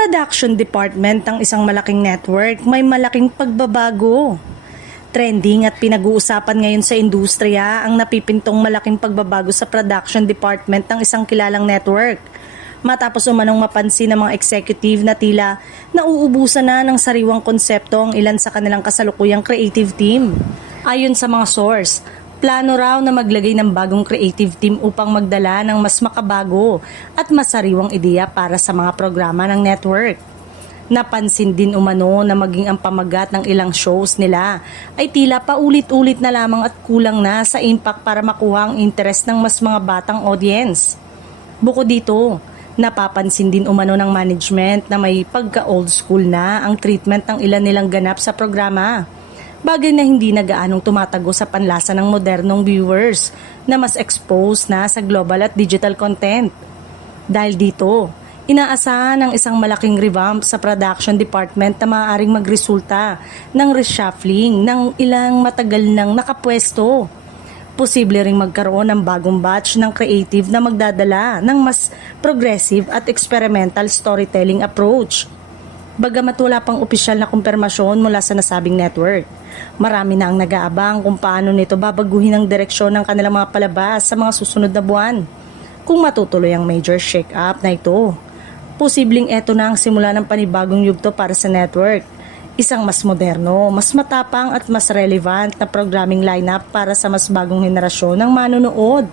Production department ng isang malaking network may malaking pagbabago. Trending at pinag-uusapan ngayon sa industriya ang napipintong malaking pagbabago sa production department ng isang kilalang network. Matapos umanong mapansin ng mga executive na tila nauubusan na ng sariwang konsepto ang ilan sa kanilang kasalukuyang creative team. Ayon sa mga source, plano raw na maglagay ng bagong creative team upang magdala ng mas makabago at masariwang ideya para sa mga programa ng network. Napansin din umano na maging ang pamagat ng ilang shows nila ay tila paulit-ulit na lamang at kulang na sa impact para makuha ang interest ng mas mga batang audience. Bukod dito, napapansin din umano ng management na may pagka-old school na ang treatment ng ilan nilang ganap sa programa. Bagay na hindi na gaanong tumatago sa panlasa ng modernong viewers na mas exposed na sa global at digital content. Dahil dito, inaasahan ng isang malaking revamp sa production department na maaaring magresulta ng reshuffling ng ilang matagal nang nakapwesto. Posible ring magkaroon ng bagong batch ng creative na magdadala ng mas progressive at experimental storytelling approach. Bagamat wala pang opisyal na kumpirmasyon mula sa nasabing network, marami na ang nag-aabang kung paano nito babaguhin ang direksyon ng kanilang mga palabas sa mga susunod na buwan. Kung matutuloy ang major shake-up na ito, posibleng eto na ang simula ng panibagong yugto para sa network. Isang mas moderno, mas matapang at mas relevant na programming lineup para sa mas bagong henerasyon ng manonood.